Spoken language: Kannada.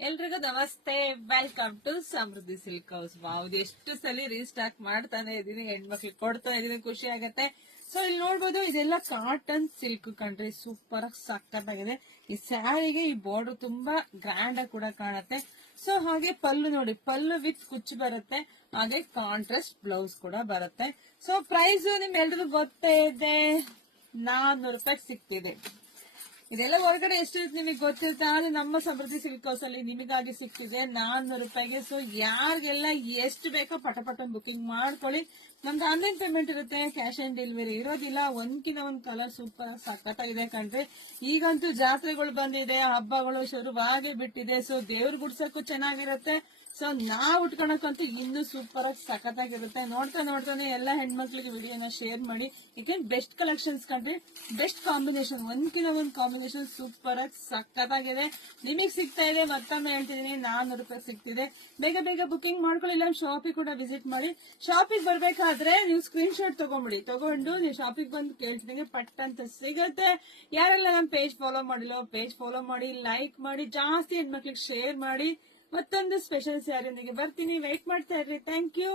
ಎಲ್ರಿಗೂ ನಮಸ್ತೆ. Welcome to Samruddhi silk house. Wow, ಎಷ್ಟು ಸಲ ರೀಸ್ಟಾಕ್ ಮಾಡ್ತಾನೆ ಇದೀನಿ, ಹೆಣ್ಮಕ್ಳಿಗೆ ಕೊಡ್ತಾ ಇದೀನಿ, ಖುಷಿ ಆಗತ್ತೆ. ಸೊ ಇಲ್ಲಿ ನೋಡ್ಬೋದು, ಇದೆಲ್ಲ ಕಾಟನ್ ಸಿಲ್ಕ್ ಕಂಡ್ರಿ, ಸೂಪರ್ ಆಗಿ ಸಕ್ಕತ್ತಾಗಿದೆ. ಈ ಸ್ಯಾರಿಗೆ ಈ ಬಾರ್ಡರ್ ತುಂಬಾ ಗ್ರ್ಯಾಂಡ್ ಆಗಿ ಕೂಡ ಕಾಣುತ್ತೆ. ಸೊ ಹಾಗೆ ಪಲ್ಲು ನೋಡಿ, ಪಲ್ಲು ವಿತ್ ಕುಚ್ಚು ಬರುತ್ತೆ, ಹಾಗೆ ಕಾಂಟ್ರಾಸ್ಟ್ ಬ್ಲೌಸ್ ಕೂಡ ಬರುತ್ತೆ. ಸೊ ಪ್ರೈಸ್ ನಿಮ್ಗೆಲ್ರಿಗೂ ಗೊತ್ತೇ ಇದೆ, 400 ರೂಪಾಯಿ ಸಿಕ್ತಿದೆ. ಇದೆಲ್ಲ ಹೊರಗಡೆ ಎಷ್ಟಿರುತ್ತೆ ನಿಮಗೆ ಗೊತ್ತಿರುತ್ತೆ, ಆದ್ರೆ ನಮ್ಮ ಸಮೃದ್ಧಿ ಸಿಲ್ಕ್ ಹೌಸ್ ಅಲ್ಲಿ ನಿಮಗಾಗಿ ಸಿಕ್ತಿದೆ 400 ರೂಪಾಯಿಗೆ. ಸೊ ಯಾರಿಗೆಲ್ಲ ಎಷ್ಟು ಬೇಕೋ ಪಟ ಬುಕಿಂಗ್ ಮಾಡ್ಕೊಳ್ಳಿ. ನಮ್ದು ಆನ್ಲೈನ್ ಪೇಮೆಂಟ್ ಇರುತ್ತೆ, ಕ್ಯಾಶ್ ಆನ್ ಡೆಲಿವರಿ ಇರೋದಿಲ್ಲ. ಒಂದ್ಕಿನ ಒಂದ್ ಕಲರ್ ಸೂಪರ್ ಸಖತ್ತಾಗಿದೆ ಕಣ್ರಿ. ಈಗಂತೂ ಜಾತ್ರೆಗಳು ಬಂದಿದೆ, ಹಬ್ಬಗಳು ಶುರುವಾಗೇ ಬಿಟ್ಟಿದೆ. ಸೊ ದೇವ್ರ ಗುಡ್ಸಕ್ಕೂ ಚೆನ್ನಾಗಿರುತ್ತೆ. ಸೊ ನಾವ್ ಉಟ್ಕೊಳಕ್ಕಂತೂ ಇನ್ನೂ ಸೂಪರ್ ಆಗಿ ಸಖತ್ತಾಗಿರುತ್ತೆ. ನೋಡ್ತಾನೆ ಎಲ್ಲ ಹೆಣ್ಮಕ್ಳಿಗೆ ವಿಡಿಯೋನ ಶೇರ್ ಮಾಡಿ. ಯಾಕೆಂದ್ರೆ ಬೆಸ್ಟ್ ಕಲೆಕ್ಷನ್ಸ್ ಕಂಡ್ರಿ, ಬೆಸ್ಟ್ ಕಾಂಬಿನೇಷನ್, ಒಂದ್ಕಿನ ಒಂದ್ ಕಾಂಬಿನೇಷನ್ ಸೂಪರ್ ಆಗಿ ಸಖತ್ತಾಗಿದೆ. ನಿಮಗ್ ಸಿಗ್ತಾ ಇದೆ, ಮತ್ತೊಮ್ಮೆ ಹೇಳ್ತಿದೀನಿ, 400 ರೂಪಾಯಿ ಸಿಗ್ತಿದೆ. ಬೇಗ ಬುಕಿಂಗ್ ಮಾಡ್ಕೊಳ್ಳಿ, ಇಲ್ಲ ಶಾಪಿಗೆ ಕೂಡ ವಿಸಿಟ್ ಮಾಡಿ. ಶಾಪಿಗೆ ಬರ್ಬೇಕಾದ್ರೆ ನೀವು ಸ್ಕ್ರೀನ್ ಶಾಟ್ ತಗೊಂಡು ನೀವು ಶಾಪಿಗೆ ಬಂದು ಕೇಳ್ತಿದಂಗೆ ಪಟ್ ಅಂತ ಸಿಗುತ್ತೆ. ಯಾರೆಲ್ಲ ನಮ್ಮ ಪೇಜ್ ಫಾಲೋ ಮಾಡಿಲ್ಲ, ಪೇಜ್ ಫಾಲೋ ಮಾಡಿ, ಲೈಕ್ ಮಾಡಿ, ಜಾಸ್ತಿ ಹೆಣ್ಮಕ್ಳಿಗೆ ಶೇರ್ ಮಾಡಿ. ಮತ್ತೊಂದು ಸ್ಪೆಷಲ್ ಸ್ಯಾರಿಯೊಂದಿಗೆ ಬರ್ತೀನಿ, ವೇಟ್ ಮಾಡ್ತಾ ಇರ್ರಿ. Thank you.